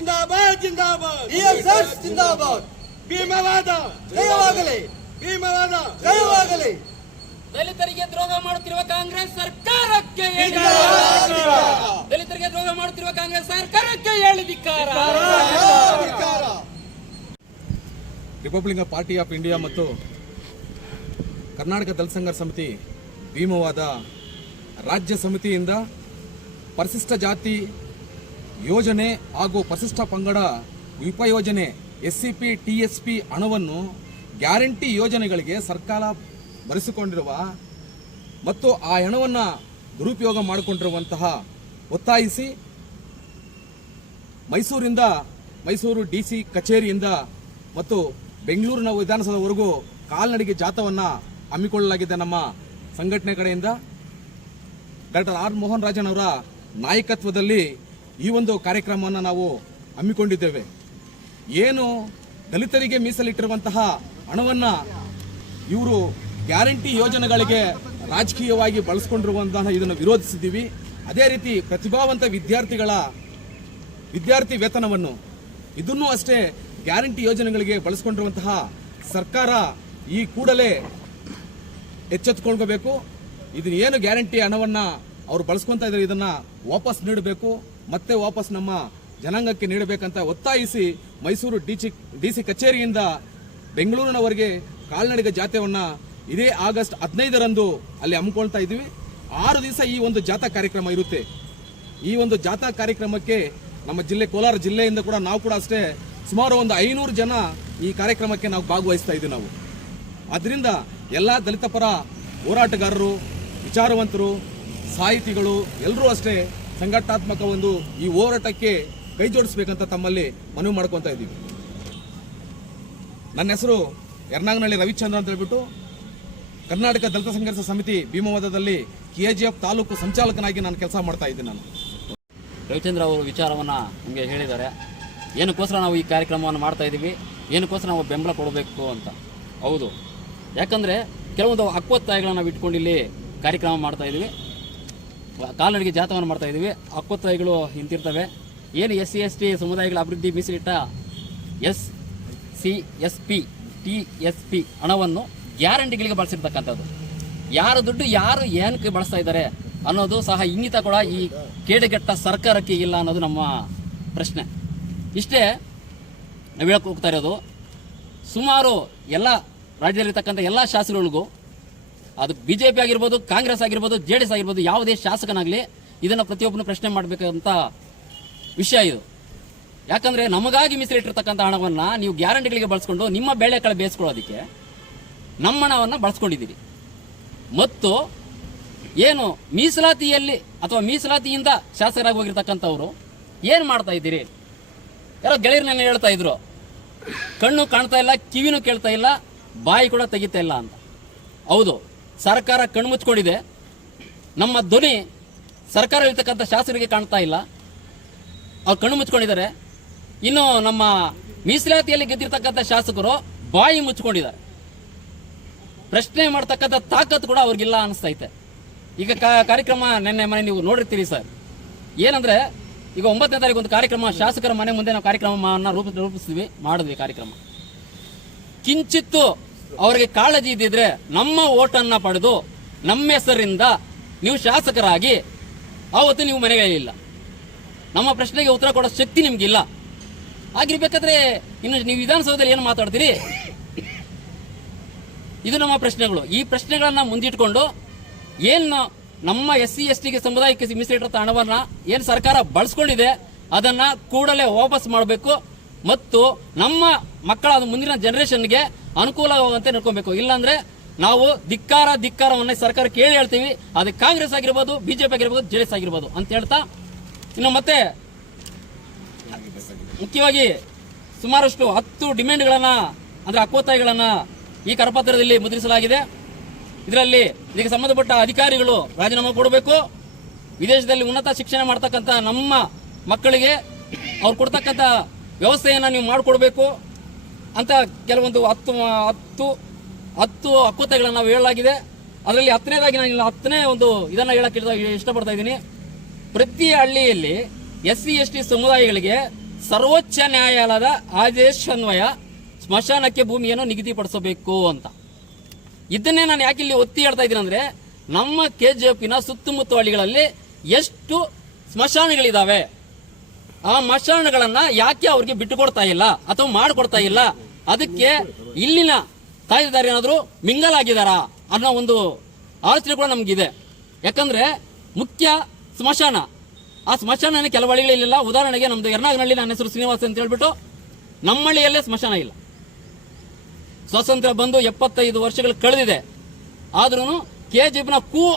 ಜಿಂದಾಬಾದ್ ಜಿಂದಾಬಾದ್. DSS ಜಿಂದಾಬಾದ್. ಭೀಮವಾದ. ಜಯವಾಗಲಿ. ಭೀಮವಾದ. ಜಯವಾಗಲಿ. ದಲಿತರಿಗೆ ದ್ರೋಹ ಮಾಡುತ್ತಿರುವ ಕಾಂಗ್ರೆಸ್ ಸರ್ಕಾರಕ್ಕೆ ದಲಿತರಿಗೆ ದ್ರೋಹ ಮಾಡುತ್ತಿರುವ ಕಾಂಗ್ರೆಸ್ ಸರ್ಕಾರಕ್ಕೆ ಹೇಳಿದಿಕ್ಕಾರ ಧಿಕ್ಕಾರ. ರಿಪಬ್ಲಿಕ್ ಪಾರ್ಟಿ ಆಫ್ ಇಂಡಿಯಾ ಮತ್ತು ಕರ್ನಾಟಕ ದಲಿತ ಸಂಘರ್ಷ ಸಮಿತಿ ಭೀಮವಾದ ರಾಜ್ಯ ಸಮಿತಿಯಿಂದ ಪರಿಶಿಷ್ಟ ಜಾತಿ ಯೋಜನೆ ಹಾಗೂ ಪರಿಶಿಷ್ಟ ಪಂಗಡ ಉಪಯೋಜನೆ S C P T S P ಹಣವನ್ನು ಗ್ಯಾರಂಟಿ ಯೋಜನೆಗಳಿಗೆ ಸರ್ಕಾರ ಭರಿಸಿಕೊಂಡಿರುವ ಮತ್ತು ಆ ಹಣವನ್ನು ದುರುಪಯೋಗ ಮಾಡಿಕೊಂಡಿರುವಂತಹ ಒತ್ತಾಯಿಸಿ ಮೈಸೂರಿಂದ, ಮೈಸೂರು ಡಿ ಸಿ ಕಚೇರಿಯಿಂದ ಮತ್ತು ಬೆಂಗಳೂರಿನ ವಿಧಾನಸೌಧವರೆಗೂ ಕಾಲ್ನಡಿಗೆ ಜಾಥವನ್ನು ಹಮ್ಮಿಕೊಳ್ಳಲಾಗಿದೆ ನಮ್ಮ ಸಂಘಟನೆ ಕಡೆಯಿಂದ. ಡಾಕ್ಟರ್ ಆರ್ ಮೋಹನ್ ರಾಜನ್ ಅವರ ನಾಯಕತ್ವದಲ್ಲಿ ಈ ಒಂದು ಕಾರ್ಯಕ್ರಮವನ್ನು ನಾವು ಹಮ್ಮಿಕೊಂಡಿದ್ದೇವೆ. ಏನು ದಲಿತರಿಗೆ ಮೀಸಲಿಟ್ಟಿರುವಂತಹ ಹಣವನ್ನು ಇವರು ಗ್ಯಾರಂಟಿ ಯೋಜನೆಗಳಿಗೆ ರಾಜಕೀಯವಾಗಿ ಬಳಸ್ಕೊಂಡಿರುವಂತಹ ಇದನ್ನು ವಿರೋಧಿಸಿದ್ದೀವಿ. ಅದೇ ರೀತಿ ಪ್ರತಿಭಾವಂತ ವಿದ್ಯಾರ್ಥಿಗಳ ವಿದ್ಯಾರ್ಥಿ ವೇತನವನ್ನು ಇದನ್ನು ಅಷ್ಟೇ ಗ್ಯಾರಂಟಿ ಯೋಜನೆಗಳಿಗೆ ಬಳಸ್ಕೊಂಡಿರುವಂತಹ ಸರ್ಕಾರ ಈ ಕೂಡಲೇ ಎಚ್ಚೆತ್ಕೊಳ್ಕೋಬೇಕು ಇದನ್ನ ಏನು ಗ್ಯಾರಂಟಿ ಹಣವನ್ನು ಅವರು ಬಳಸ್ಕೊತಾ ಇದ್ದಾರೆ ಇದನ್ನು ವಾಪಸ್ ನೀಡಬೇಕು. ಮತ್ತೆ ವಾಪಸ್ ನಮ್ಮ ಜನಾಂಗಕ್ಕೆ ನೀಡಬೇಕಂತ ಒತ್ತಾಯಿಸಿ ಮೈಸೂರು ಡಿಸಿ ಡಿಸಿ ಕಚೇರಿಯಿಂದ ಬೆಂಗಳೂರಿನವರೆಗೆ ಕಾಲ್ನಡಿಗೆ ಜಾತ್ರೆವನ್ನ ಇದೇ ಆಗಸ್ಟ್ ಹದಿನೈದರಂದು ಅಲ್ಲಿ ಹಮ್ಮಿಕೊಳ್ತಾ ಇದ್ದೀವಿ. ಆರು ದಿವಸ ಈ ಒಂದು ಜಾಥಾ ಕಾರ್ಯಕ್ರಮ ಇರುತ್ತೆ. ಈ ಒಂದು ಜಾಥಾ ಕಾರ್ಯಕ್ರಮಕ್ಕೆ ನಮ್ಮ ಜಿಲ್ಲೆ, ಕೋಲಾರ ಜಿಲ್ಲೆಯಿಂದ ಕೂಡ ನಾವು ಕೂಡ ಅಷ್ಟೇ ಸುಮಾರು ಒಂದು ಐನೂರು ಜನ ಈ ಕಾರ್ಯಕ್ರಮಕ್ಕೆ ನಾವು ಭಾಗವಹಿಸ್ತಾ ಇದ್ದೀವಿ ನಾವು. ಅದರಿಂದ ಎಲ್ಲ ದಲಿತ ಪರ ಹೋರಾಟಗಾರರು, ವಿಚಾರವಂತರು, ಸಾಹಿತಿಗಳು ಎಲ್ಲರೂ ಅಷ್ಟೇ ಸಂಘಟನಾತ್ಮಕ ಒಂದು ಈ ಹೋರಾಟಕ್ಕೆ ಕೈ ಜೋಡಿಸ್ಬೇಕಂತ ತಮ್ಮಲ್ಲಿ ಮನವಿ ಮಾಡ್ಕೊತಾ ಇದ್ದೀವಿ. ನನ್ನ ಹೆಸರು ಎರ್ನಾಗನಹಳ್ಳಿ ರವಿಚಂದ್ರ ಅಂತ ಹೇಳ್ಬಿಟ್ಟು ಕರ್ನಾಟಕ ದಲಿತ ಸಂಘರ್ಷ ಸಮಿತಿ ಭೀಮವಾದದಲ್ಲಿ ಕೆಜಿಎಫ್ ತಾಲೂಕು ಸಂಚಾಲಕನಾಗಿ ನಾನು ಕೆಲಸ ಮಾಡ್ತಾ ಇದ್ದೀನಿ ನಾನು. ರವಿಚಂದ್ರ ಅವರು ವಿಚಾರವನ್ನು ನಮಗೆ ಹೇಳಿದ್ದಾರೆ. ಏನಕ್ಕೋಸ್ಕರ ನಾವು ಈ ಕಾರ್ಯಕ್ರಮವನ್ನು ಮಾಡ್ತಾ ಇದ್ದೀವಿ? ಏನಕ್ಕೋಸ್ಕರ ನಾವು ಬೆಂಬಲ ಕೊಡಬೇಕು ಅಂತ? ಹೌದು. ಯಾಕಂದರೆ ಕೆಲವೊಂದು ಹಕ್ಕೊತ್ತಾಯಗಳನ್ನು ನಾವು ಇಟ್ಕೊಂಡು ಇಲ್ಲಿ ಕಾರ್ಯಕ್ರಮ ಮಾಡ್ತಾ ಇದ್ದೀವಿ. ಕಾಲ್ನಡಿಗೆ ಜಾಥವನ್ನು ಮಾಡ್ತಾ ಇದ್ದೀವಿ. ಹಕ್ಕೊತ್ತಾಯಿಗಳು ನಿಂತಿರ್ತವೆ. ಏನು ಎಸ್ ಸಿ, ಎಸ್ ಟಿ ಸಮುದಾಯಗಳ ಅಭಿವೃದ್ಧಿ ಮೀಸಲಿಟ್ಟ S C, S P, T, S P ಹಣವನ್ನು ಗ್ಯಾರಂಟಿಗಳಿಗೆ ಬಳಸಿರ್ತಕ್ಕಂಥದ್ದು. ಯಾರ ದುಡ್ಡು, ಯಾರು ಏನಕ್ಕೆ ಬಳಸ್ತಾ ಇದ್ದಾರೆ ಅನ್ನೋದು ಸಹ ಇಂಗಿತ ಕೂಡ ಈ ಕೇಡುಗೆಟ್ಟ ಸರ್ಕಾರಕ್ಕೆ ಇಲ್ಲ ಅನ್ನೋದು ನಮ್ಮ ಪ್ರಶ್ನೆ. ಇಷ್ಟೇ ನಾವು ಹೋಗ್ತಾ ಇರೋದು, ಸುಮಾರು ಎಲ್ಲ ರಾಜ್ಯದಲ್ಲಿರ್ತಕ್ಕಂಥ ಎಲ್ಲ ಶಾಸಕಗಳಿಗೂ ಅದು ಬಿ ಜೆ ಪಿ ಆಗಿರ್ಬೋದು, ಕಾಂಗ್ರೆಸ್ ಆಗಿರ್ಬೋದು, ಜೆ ಡಿ ಎಸ್ ಆಗಿರ್ಬೋದು, ಯಾವುದೇ ಶಾಸಕನಾಗಲಿ ಇದನ್ನು ಪ್ರತಿಯೊಬ್ಬನು ಪ್ರಶ್ನೆ ಮಾಡಬೇಕಂತ ವಿಷಯ ಇದು. ಯಾಕಂದ್ರೆ ನಮಗಾಗಿ ಮೀಸಲಿಟ್ಟಿರ್ತಕ್ಕಂಥ ಹಣವನ್ನು ನೀವು ಗ್ಯಾರಂಟಿಗಳಿಗೆ ಬಳಸ್ಕೊಂಡು ನಿಮ್ಮ ಬೆಳೆಗಳ ಬೇಯಿಸ್ಕೊಳ್ಳೋದಕ್ಕೆ ನಮ್ಮ ಹಣವನ್ನು ಬಳಸ್ಕೊಂಡಿದ್ದೀರಿ. ಮತ್ತು ಏನು ಮೀಸಲಾತಿಯಲ್ಲಿ ಅಥವಾ ಮೀಸಲಾತಿಯಿಂದ ಶಾಸಕರಾಗಿ ಹೋಗಿರ್ತಕ್ಕಂಥವ್ರು ಏನು ಮಾಡ್ತಾ ಇದ್ದೀರಿ? ಯಾರೋ ಗೆಳೆಯರನ್ನ ಹೇಳ್ತಾ ಇದ್ರು. ಕಣ್ಣು ಕಾಣ್ತಾ ಇಲ್ಲ, ಕಿವಿನೂ ಕೇಳ್ತಾ ಇಲ್ಲ, ಬಾಯಿ ಕೂಡ ತೆಗಿತಾ ಇಲ್ಲ ಅಂತ. ಹೌದು. ಸರ್ಕಾರ ಕಣ್ಣು ಮುಚ್ಕೊಂಡಿದೆ ನಮ್ಮ ಧ್ವನಿ ಸರ್ಕಾರ ಇರ್ತಕ್ಕಂಥ ಶಾಸಕರಿಗೆ ಕಾಣ್ತಾ ಇಲ್ಲ. ಅವ್ರು ಕಣ್ಣು ಮುಚ್ಕೊಂಡಿದ್ದಾರೆ ಇನ್ನು ನಮ್ಮ ಮೀಸಲಾತಿಯಲ್ಲಿ ಗೆದ್ದಿರ್ತಕ್ಕಂಥ ಶಾಸಕರು ಬಾಯಿ ಮುಚ್ಕೊಂಡಿದ್ದಾರೆ. ಪ್ರಶ್ನೆ ಮಾಡ್ತಕ್ಕಂಥ ತಾಕತ್ತು ಕೂಡ ಅವ್ರಿಗಿಲ್ಲ ಅನಿಸ್ತೈತೆ. ಈಗ ಕಾರ್ಯಕ್ರಮ ನಿನ್ನೆ ಮನೆ ನೀವು ನೋಡಿರ್ತೀರಿ ಸರ್. ಏನಂದ್ರೆ ಈಗ ಒಂಬತ್ತನೇ ತಾರೀಕು ಒಂದು ಕಾರ್ಯಕ್ರಮ, ಶಾಸಕರ ಮನೆ ಮುಂದೆ ನಾವು ಕಾರ್ಯಕ್ರಮವನ್ನು ರೂಪ ರೂಪಿಸ್ತೀವಿ, ಮಾಡಿದ್ವಿ ಕಾರ್ಯಕ್ರಮ. ಕಿಂಚಿತ್ತು ಅವರಿಗೆ ಕಾಳಜಿ ಇದ್ದಿದ್ರೆ ನಮ್ಮ ಓಟನ್ನ ಪಡೆದು ನಮ್ಮ ಹೆಸರಿಂದ ನೀವು ಶಾಸಕರಾಗಿ ಆವತ್ತು ನೀವು ಮನೆಗಳಿಲ್ಲ ನಮ್ಮ ಪ್ರಶ್ನೆಗೆ ಉತ್ತರ ಕೊಡೋ ಶಕ್ತಿ ನಿಮ್ಗಿಲ್ಲ. ಆಗಿರ್ಬೇಕಾದ್ರೆ ಇನ್ನು ನೀವು ವಿಧಾನಸೌಧದಲ್ಲಿ ಏನು ಮಾತಾಡ್ತೀರಿ? ಇದು ನಮ್ಮ ಪ್ರಶ್ನೆಗಳು. ಈ ಪ್ರಶ್ನೆಗಳನ್ನ ಮುಂದಿಟ್ಕೊಂಡು ಏನು ನಮ್ಮ ಎಸ್ ಸಿ, ಎಸ್ ಟಿಗೆ ಸಮುದಾಯಕ್ಕೆ ಮೀಸಲಿಟ್ಟಿರೋ ಹಣವನ್ನ ಏನು ಸರ್ಕಾರ ಬಳಸ್ಕೊಂಡಿದೆ, ಅದನ್ನ ಕೂಡಲೇ ವಾಪಸ್ ಮಾಡಬೇಕು. ಮತ್ತು ನಮ್ಮ ಮಕ್ಕಳ ಮುಂದಿನ ಜನರೇಷನ್ಗೆ ಅನುಕೂಲವಾಗುವಂತೆ ನೋಡ್ಕೊಬೇಕು. ಇಲ್ಲಾಂದ್ರೆ ನಾವು ಧಿಕ್ಕಾರ ಧಿಕ್ಕಾರವನ್ನ ಸರ್ಕಾರ ಕೇಳಿ ಹೇಳ್ತೀವಿ. ಅದು ಕಾಂಗ್ರೆಸ್ ಆಗಿರ್ಬೋದು, ಬಿಜೆಪಿ ಆಗಿರ್ಬೋದು, ಜೆ ಆಗಿರ್ಬೋದು ಅಂತ ಹೇಳ್ತಾ ಇನ್ನು ಮತ್ತೆ ಮುಖ್ಯವಾಗಿ ಸುಮಾರಷ್ಟು ಹತ್ತು ಡಿಮ್ಯಾಂಡ್ಗಳನ್ನ, ಅಂದ್ರೆ ಹಕ್ಕೊತ್ತಾಯಗಳನ್ನ ಈ ಕರಪತ್ರದಲ್ಲಿ ಮುದ್ರಿಸಲಾಗಿದೆ. ಇದರಲ್ಲಿ ಇದಕ್ಕೆ ಸಂಬಂಧಪಟ್ಟ ಅಧಿಕಾರಿಗಳು ರಾಜೀನಾಮೆ ಕೊಡಬೇಕು. ವಿದೇಶದಲ್ಲಿ ಉನ್ನತ ಶಿಕ್ಷಣ ಮಾಡ್ತಕ್ಕಂಥ ನಮ್ಮ ಮಕ್ಕಳಿಗೆ ಅವ್ರು ಕೊಡ್ತಕ್ಕಂಥ ವ್ಯವಸ್ಥೆಯನ್ನು ನೀವು ಮಾಡಿಕೊಡ್ಬೇಕು ಅಂತ ಕೆಲವೊಂದು ಹತ್ತು ಹತ್ತು ಹತ್ತು ಹಕ್ಕುತೆಗಳನ್ನು ನಾವು ಹೇಳಲಾಗಿದೆ. ಅದರಲ್ಲಿ ಹತ್ತನೇದಾಗಿ ನಾನು ಹತ್ತನೇ ಒಂದು ಇದನ್ನು ಹೇಳಕ್ಕೆ ಇಷ್ಟ- ಇಷ್ಟಪಡ್ತಾ ಇದ್ದೀನಿ. ಪ್ರತಿ ಹಳ್ಳಿಯಲ್ಲಿ ಎಸ್ ಸಿ ಎಸ್ ಟಿ ಸಮುದಾಯಗಳಿಗೆ ಸರ್ವೋಚ್ಚ ನ್ಯಾಯಾಲಯದ ಆದೇಶನ್ವಯ ಸ್ಮಶಾನಕ್ಕೆ ಭೂಮಿಯನ್ನು ನಿಗದಿಪಡಿಸಬೇಕು ಅಂತ. ಇದನ್ನೇ ನಾನು ಯಾಕೆ ಇಲ್ಲಿ ಒತ್ತಿ ಹೇಳ್ತಾ ಇದ್ದೀನಿ ಅಂದರೆ, ನಮ್ಮ ಕೆ ಜಿ ಪಿನ ಸುತ್ತಮುತ್ತ ಹಳ್ಳಿಗಳಲ್ಲಿ ಎಷ್ಟು ಸ್ಮಶಾನಗಳಿದಾವೆ ಆ ಸ್ಮಶಾನಗಳನ್ನ ಯಾಕೆ ಅವ್ರಿಗೆ ಬಿಟ್ಟುಕೊಡ್ತಾ ಇಲ್ಲ ಅಥವಾ ಮಾಡಿಕೊಡ್ತಾ ಇಲ್ಲ? ಅದಕ್ಕೆ ಇಲ್ಲಿನ ತಾಯಿದಾರ ಏನಾದರೂ ಮಿಂಗಲ್ ಆಗಿದಾರಾ ಅನ್ನೋ ಒಂದು ಆಲೋಚನೆ ಕೂಡ ನಮಗಿದೆ. ಯಾಕಂದ್ರೆ ಮುಖ್ಯ ಸ್ಮಶಾನ. ಆ ಸ್ಮಶಾನ ಕೆಲವು ಹಳ್ಳಿಗಳಿಲ್ಲ ಉದಾಹರಣೆಗೆ ನಮ್ದು ಎರ್ನಾಗನಹಳ್ಳಿ ನನ್ನ ಹೆಸರು ಶ್ರೀನಿವಾಸ್ ಅಂತ ಹೇಳ್ಬಿಟ್ಟು ನಮ್ಮ ಹಳ್ಳಿಯಲ್ಲೇ ಸ್ಮಶಾನ ಇಲ್ಲ. ಸ್ವಾತಂತ್ರ್ಯ ಬಂದು ಎಪ್ಪತ್ತೈದು ವರ್ಷಗಳು ಕಳೆದಿದೆ. ಆದ್ರೂ ಕೆ ಜಿಬ್ನ ಕೂ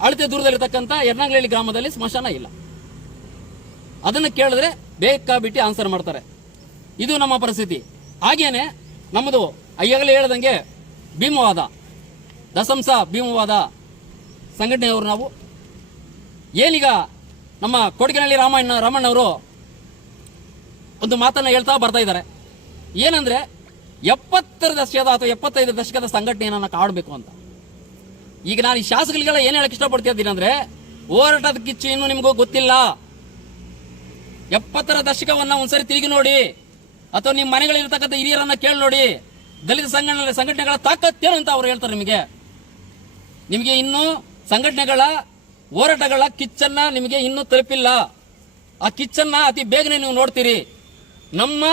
ಅಳತೆ ದೂರದಲ್ಲಿರ್ತಕ್ಕಂಥ ಎರ್ನಾಗನಹಳ್ಳಿ ಗ್ರಾಮದಲ್ಲಿ ಸ್ಮಶಾನ ಇಲ್ಲ. ಅದನ್ನು ಕೇಳಿದ್ರೆ ಬೇಕಾಬಿಟ್ಟು ಆನ್ಸರ್ ಮಾಡ್ತಾರೆ. ಇದು ನಮ್ಮ ಪರಿಸ್ಥಿತಿ. ಹಾಗೇನೆ ನಮ್ಮದು ಈಗಾಗಲೇ ಹೇಳ್ದಂಗೆ ಭೀಮವಾದ, ದಸಂಸ ಭೀಮವಾದ ಸಂಘಟನೆಯವರು ನಾವು. ಏನೀಗ ನಮ್ಮ ಕೊಡಗಿನಲ್ಲಿ ರಾಮಣ್ಣ ರಾಮಣ್ಣವರು ಒಂದು ಮಾತನ್ನು ಹೇಳ್ತಾ ಬರ್ತಾ ಇದ್ದಾರೆ. ಏನಂದ್ರೆ ಎಪ್ಪತ್ತರ ದಶಕದ ಅಥವಾ ಎಪ್ಪತ್ತೈದು ದಶಕದ ಸಂಘಟನೆಯನ್ನು ಕಾಡಬೇಕು ಅಂತ. ಈಗ ನಾನು ಈ ಶಾಸಕರಿಗೆಲ್ಲ ಏನು ಹೇಳಕ್ಕೆ ಇಷ್ಟಪಡ್ತಾ ಇದ್ದೀನಿ ಅಂದ್ರೆ ಹೋರಾಟದ ಕಿಚ್ಚು ಇನ್ನು ನಿಮಗೂ ಗೊತ್ತಿಲ್ಲ. ಎಪ್ಪತ್ತರ ದಶಕವನ್ನ ಒಂದ್ಸರಿ ತಿರುಗಿ ನೋಡಿ, ಅಥವಾ ನಿಮ್ಮ ಮನೆಗಳಿರ್ತಕ್ಕಂಥ ಹಿರಿಯರನ್ನ ಕೇಳಿ ನೋಡಿ, ದಲಿತ ಸಂಘಟನೆ ಸಂಘಟನೆಗಳ ತಾಕತ್ತೇನು ಅಂತ ಅವ್ರು ಹೇಳ್ತಾರೆ ನಿಮಗೆ. ನಿಮಗೆ ಇನ್ನೂ ಸಂಘಟನೆಗಳ ಹೋರಾಟಗಳ ಕಿಚ್ಚನ್ನ ನಿಮಗೆ ಇನ್ನೂ ತಲುಪಿಲ್ಲ. ಆ ಕಿಚ್ಚನ್ನ ಅತಿ ಬೇಗನೆ ನೀವು ನೋಡ್ತೀರಿ. ನಮ್ಮ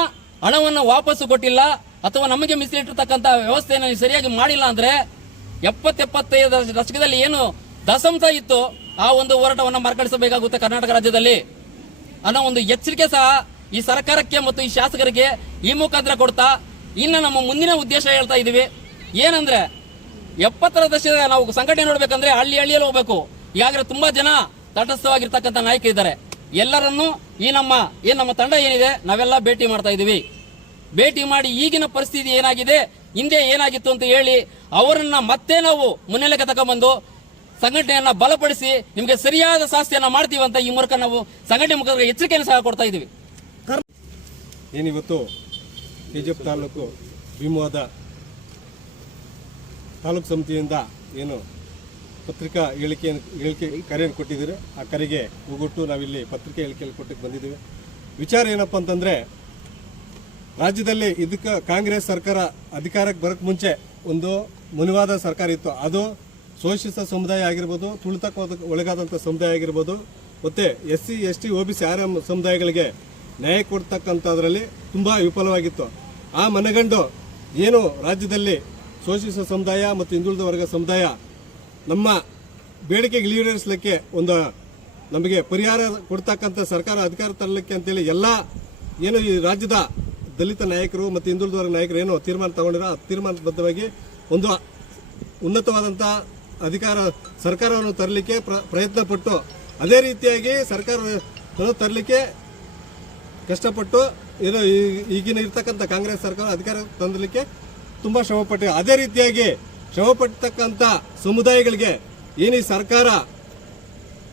ಹಣವನ್ನು ವಾಪಸ್ಸು ಕೊಟ್ಟಿಲ್ಲ, ಅಥವಾ ನಮಗೆ ಮೀಸಲಿಟ್ಟಿರ್ತಕ್ಕಂಥ ವ್ಯವಸ್ಥೆಯನ್ನು ನೀವು ಸರಿಯಾಗಿ ಮಾಡಿಲ್ಲ ಅಂದ್ರೆ ಎಪ್ಪತ್ತೆಪ್ಪತ್ತೈದು ದಶ- ದಶಕದಲ್ಲಿ ಏನು ದಸಂಸ ಇತ್ತು, ಆ ಒಂದು ಹೋರಾಟವನ್ನು ಮರುಕಳಿಸಬೇಕಾಗುತ್ತೆ ಕರ್ನಾಟಕ ರಾಜ್ಯದಲ್ಲಿ. ಅನ್ನೋ ಒಂದು ಎಚ್ಚರಿಕೆ ಸಹ ಈ ಸರ್ಕಾರಕ್ಕೆ ಮತ್ತು ಈ ಶಾಸಕರಿಗೆ ಈ ಮುಖಾಂತರ ಕೊಡ್ತಾ ಇನ್ನು ನಮ್ಮ ಮುಂದಿನ ಉದ್ದೇಶ ಹೇಳ್ತಾ ಇದೀವಿ. ಏನಂದ್ರೆ ಎಪ್ಪತ್ತರ ದಶಕದ ನಾವು ಸಂಘಟನೆ ನೋಡ್ಬೇಕಂದ್ರೆ ಹಳ್ಳಿ ಹಳ್ಳಿಯಲ್ಲಿ ಹೋಗ್ಬೇಕು. ಈಗಾಗಲೇ ತುಂಬಾ ಜನ ತಟಸ್ಥವಾಗಿರ್ತಕ್ಕಂಥ ನಾಯಕರಿದ್ದಾರೆ. ಎಲ್ಲರನ್ನೂ ಈ ನಮ್ಮ ಏನ್ ನಮ್ಮ ತಂಡ ಏನಿದೆ, ನಾವೆಲ್ಲ ಭೇಟಿ ಮಾಡ್ತಾ ಇದೀವಿ. ಭೇಟಿ ಮಾಡಿ ಈಗಿನ ಪರಿಸ್ಥಿತಿ ಏನಾಗಿದೆ, ಹಿಂದೆ ಏನಾಗಿತ್ತು ಅಂತ ಹೇಳಿ ಅವರನ್ನ ಮತ್ತೆ ನಾವು ಮುನ್ನೆಲೆಗೆ ತಗೊಂಡ್ಬಂದು ಸಂಘಟನೆಯನ್ನ ಬಲಪಡಿಸಿ ನಿಮಗೆ ಸರಿಯಾದ ಶಾಸ್ತಿಯನ್ನ ಮಾಡ್ತೀವಿ ಅಂತ ಈ ಮೂಲಕ ನಾವು ಸಂಘಟನೆ ಮುಖಾಂತರ ಎಚ್ಚರಿಕೆಯನ್ನು ಸಹ ಕೊಡ್ತಾ ಇದ್ದೀವಿ. ಏನಿವತ್ತು ಕೆ ಜಿ ಎಫ್ ತಾಲೂಕು ಭೀಮವಾದ ತಾಲೂಕು ಸಮಿತಿಯಿಂದ ಏನು ಪತ್ರಿಕಾ ಹೇಳಿಕೆಯನ್ನು ಹೇಳಿಕೆ ಕರೆಯನ್ನು ಕೊಟ್ಟಿದ್ದೀರಿ. ಆ ಕರೆಗೆ ಹೋಗೊಟ್ಟು ನಾವಿಲ್ಲಿ ಪತ್ರಿಕೆ ಹೇಳಿಕೆಯಲ್ಲಿ ಕೊಟ್ಟಕ್ಕೆ ಬಂದಿದ್ದೀವಿ. ವಿಚಾರ ಏನಪ್ಪ ಅಂತಂದರೆ ರಾಜ್ಯದಲ್ಲಿ ಇದಕ್ಕೆ ಕಾಂಗ್ರೆಸ್ ಸರ್ಕಾರ ಅಧಿಕಾರಕ್ಕೆ ಬರೋಕ್ಕೆ ಮುಂಚೆ ಒಂದು ಮನುವಾದ ಸರ್ಕಾರ ಇತ್ತು. ಅದು ಶೋಷಿತ ಸಮುದಾಯ ಆಗಿರ್ಬೋದು, ತುಳಿತಕ್ಕೆ ಒಳಗಾದಂಥ ಸಮುದಾಯ ಆಗಿರ್ಬೋದು, ಮತ್ತು S C S T O B C, R M ಸಮುದಾಯಗಳಿಗೆ ನ್ಯಾಯ ಕೊಡ್ತಕ್ಕಂಥದ್ರಲ್ಲಿ ತುಂಬ ವಿಫಲವಾಗಿತ್ತು. ಆ ಮನಗಂಡು ಏನು ರಾಜ್ಯದಲ್ಲಿ ಶೋಷಿತ ಸಮುದಾಯ ಮತ್ತು ಹಿಂದುಳಿದ ವರ್ಗ ಸಮುದಾಯ ನಮ್ಮ ಬೇಡಿಕೆಗೆ ಈಡೇರಿಸಲಿಕ್ಕೆ ಒಂದು ನಮಗೆ ಪರಿಹಾರ ಕೊಡ್ತಕ್ಕಂಥ ಸರ್ಕಾರ ಅಧಿಕಾರ ತರಲಿಕ್ಕೆ ಅಂತೇಳಿ ಎಲ್ಲ ಏನು ಈ ರಾಜ್ಯದ ದಲಿತ ನಾಯಕರು ಮತ್ತು ಹಿಂದುಳಿದ ವರ್ಗ ನಾಯಕರು ಏನು ತೀರ್ಮಾನ ತಗೊಂಡಿರೋ ಆ ತೀರ್ಮಾನಬದ್ಧವಾಗಿ ಒಂದು ಉನ್ನತವಾದಂಥ ಅಧಿಕಾರ ಸರ್ಕಾರವನ್ನು ತರಲಿಕ್ಕೆ ಪ್ರ- ಪ್ರಯತ್ನ ಪಟ್ಟು ಅದೇ ರೀತಿಯಾಗಿ ಸರ್ಕಾರ ತರಲಿಕ್ಕೆ ಕಷ್ಟಪಟ್ಟು ಏನು ಈಗಿನ ಇರ್ತಕ್ಕಂಥ ಕಾಂಗ್ರೆಸ್ ಸರ್ಕಾರ ಅಧಿಕಾರ ತಂದಲಿಕ್ಕೆ ತುಂಬಾ ಶ್ರಮಪಟ್ಟಿದೆ ಅದೇ ರೀತಿಯಾಗಿ ಶ್ರಮಪಟ್ಟತಕ್ಕಂಥ ಸಮುದಾಯಗಳಿಗೆ ಏನು ಈ ಸರ್ಕಾರ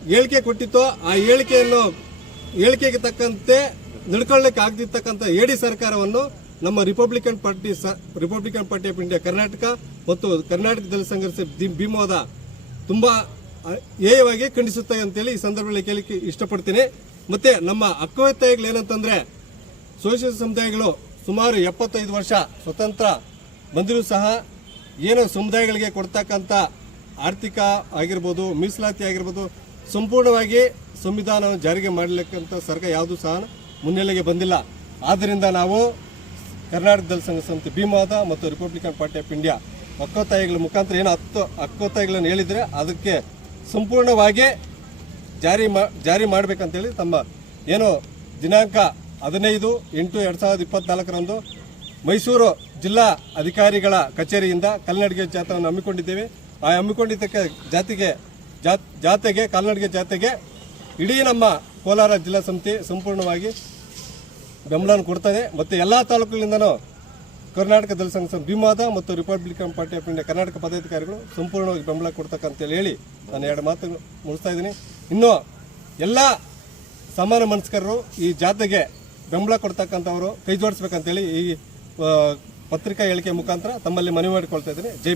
ಹೇಳಿಕೆ ಕೊಟ್ಟಿತ್ತೋ ಆ ಹೇಳಿಕೆಯನ್ನು, ಹೇಳಿಕೆಗೆ ತಕ್ಕಂತೆ ನಡ್ಕೊಳ್ಳಿಕ್ಕೆ ಆಗದಿರ್ತಕ್ಕಂಥ ಎಡಿ ಸರ್ಕಾರವನ್ನು ನಮ್ಮ Republican party Republican party of India Karnataka ಮತ್ತು ಕರ್ನಾಟಕದಲ್ಲಿ ಸಂಘರ್ಷ ದಿ- ಭೀಮವಾದ ತುಂಬಾ ಏಯವಾಗಿ ಖಂಡಿಸುತ್ತೆ ಅಂತೇಳಿ ಈ ಸಂದರ್ಭದಲ್ಲಿ ಕೇಳಲಿಕ್ಕೆ ಇಷ್ಟಪಡ್ತೀನಿ. ಮತ್ತೆ ನಮ್ಮ ಹಕ್ಕುವತ್ತಾಯಿಗಳು ಏನಂತಂದ್ರೆ ಸೋಷಿಯಲ್ ಸಮುದಾಯಗಳು ಸುಮಾರು ಎಪ್ಪತ್ತೈದು ವರ್ಷ ಸ್ವತಂತ್ರ ಬಂದರೂ ಸಹ, ಏನು ಸಮುದಾಯಗಳಿಗೆ ಕೊಡ್ತಕ್ಕಂಥ ಆರ್ಥಿಕ ಆಗಿರ್ಬೋದು, ಮೀಸಲಾತಿ ಆಗಿರ್ಬೋದು, ಸಂಪೂರ್ಣವಾಗಿ ಸಂವಿಧಾನವನ್ನು ಜಾರಿಗೆ ಮಾಡಲಿಕ್ಕಂಥ ಸರ್ಕಾರ ಯಾವುದೂ ಸಹ ಮುನ್ನೆಲೆಗೆ ಬಂದಿಲ್ಲ. ಆದ್ದರಿಂದ ನಾವು ಕರ್ನಾಟಕದಲ್ಲಿ ಸಂಘ ಸಂಸ್ಥೆ ಭೀಮಾದ ಮತ್ತು ರಿಪಬ್ಲಿಕನ್ ಪಾರ್ಟಿ ಆಫ್ ಇಂಡಿಯಾ ಹಕ್ಕೊತ್ತಾಯಿಗಳ ಮುಖಾಂತರ ಏನು ಹತ್ತು ಹಕ್ಕೊತ್ತಾಯಿಗಳನ್ನು ಹೇಳಿದರೆ ಅದಕ್ಕೆ ಸಂಪೂರ್ಣವಾಗಿ ಜಾರಿ ಮಾ, ಜಾರಿ ಮಾಡಬೇಕಂತೇಳಿ ತಮ್ಮ ಏನು ದಿನಾಂಕ ಹದಿನೈದು ಎಂಟು ಎರಡು ಸಾವಿರದ ಇಪ್ಪತ್ನಾಲ್ಕರಂದು ಮೈಸೂರು ಜಿಲ್ಲಾ ಅಧಿಕಾರಿಗಳ ಕಚೇರಿಯಿಂದ ಕಲ್ನಡಿಗೆ ಜಾತೆಯನ್ನು ಹಮ್ಮಿಕೊಂಡಿದ್ದೇವೆ. ಆ ಹಮ್ಮಿಕೊಂಡಿದ್ದಕ್ಕೆ ಜಾತಿಗೆ ಜಾತ್ ಜಾತೆಗೆ, ಕಾಲ್ನಡಿಗೆ ಜಾತೆಗೆ ಇಡೀ ನಮ್ಮ ಕೋಲಾರ ಜಿಲ್ಲಾ ಸಮಿತಿ ಸಂಪೂರ್ಣವಾಗಿ ಬೆಂಬಲವನ್ನು ಕೊಡ್ತದೆ. ಮತ್ತು ಎಲ್ಲ ತಾಲೂಕುಗಳಿಂದನೂ ಕರ್ನಾಟಕ ದಲಿತ ಸಂಘ ಭೀಮಾದ ಮತ್ತು Republican Party of India Karnataka ಪದಾಧಿಕಾರಿಗಳು ಸಂಪೂರ್ಣವಾಗಿ ಬೆಂಬಲ ಕೊಡ್ತಕ್ಕಂತೇಳಿ ಹೇಳಿ ನಾನು ಎರಡು ಮಾತು ಮುಗಿಸ್ತಾ ಇದ್ದೀನಿ. ಇನ್ನು ಎಲ್ಲ ಸಮಾನ ಮನಸ್ಕರರು ಈ ಜಾಥೆಗೆ ಬೆಂಬಲ ಕೊಡ್ತಕ್ಕಂಥವರು ಕೈ ಜೋಡಿಸ್ಬೇಕಂತೇಳಿ ಈ ಪತ್ರಿಕಾ ಹೇಳಿಕೆ ಮುಖಾಂತರ ತಮ್ಮಲ್ಲಿ ಮನವಿ ಮಾಡಿಕೊಳ್ತಾ ಇದ್ದೀನಿ. ಜೈ